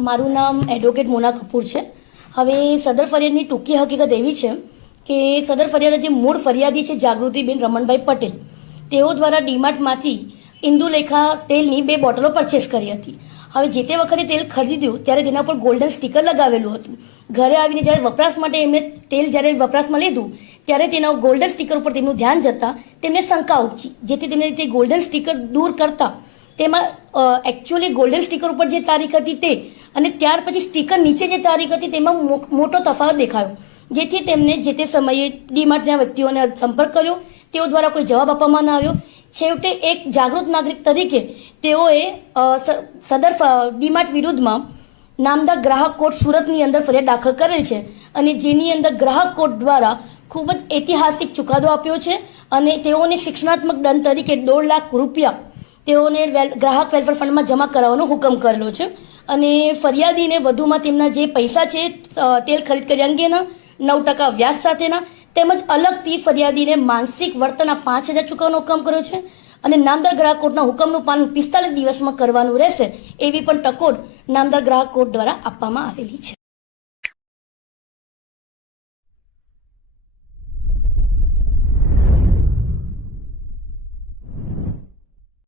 મારું નામ એડવોકેટ મોના કપૂર છે। હવે સદર ફરિયાદની ટૂંકી હકીકત એવી છે કે સદર ફરિયાદ જે મૂળ ફરિયાદી છે જાગૃતિબેન રમણભાઈ પટેલ, તેઓ દ્વારા ડીમાર્ટમાંથી ઇન્દુલેખા તેલની 2 બોટલો પરચેસ કરી હતી। હવે જે તે વખતે તેલ ખરીદ્યું ત્યારે તેના પર ગોલ્ડન સ્ટીકર લગાવેલું હતું। ઘરે આવીને જ્યારે વપરાશ માટે એમણે તેલ જ્યારે વપરાશમાં લીધું ત્યારે તેના ગોલ્ડન સ્ટીકર ઉપર તેમનું ધ્યાન જતાં તેમને શંકા ઉપજી, જેથી તેમને તે ગોલ્ડન સ્ટીકર દૂર કરતા તેમાં એકચ્યુઅલી ગોલ્ડન સ્ટીકર ઉપર જે તારીખ હતી તે અને ત્યાર પછી સ્ટીકર નીચે જે તારીખ હતી તેમાં મોટો તફાવત દેખાયો, જેથી તેમને જે તે સમયે ડીમાર્ટના વ્યક્તિઓને સંપર્ક કર્યો। તેઓ દ્વારા કોઈ જવાબ આપવામાં ન આવ્યો। છેવટે એક જાગૃત નાગરિક તરીકે તેઓએ સદર ડીમાર્ટ વિરુદ્ધમાં નામદાર ગ્રાહક કોર્ટ સુરતની અંદર ફરિયાદ દાખલ કરેલ છે અને જેની અંદર ગ્રાહક કોર્ટ દ્વારા ખૂબ જ ઐતિહાસિક ચુકાદો આપ્યો છે અને તેઓને શિક્ષણાત્મક દંડ તરીકે 1.5 લાખ રૂપિયા તેઓને ગ્રાહક વેલફેર ફંડમાં જમા કરાવવાનો હુકમ કરેલો છે અને ફરિયાદીને વધુમાં તેમના જે પૈસા છે તેલ ખરીદ કરી અંગેના 9% વ્યાજ સાથેના તેમજ અલગથી ફરિયાદીને માનસિક વર્તનના 5,000 ચૂકવવાનો હુકમ કર્યો છે અને નામદાર ગ્રાહક કોર્ટના હુકમનું પાલન 45 દિવસમાં કરવાનું રહેશે એવી પણ ટકોર નામદાર ગ્રાહક કોર્ટ દ્વારા આપવામાં આવેલી છે।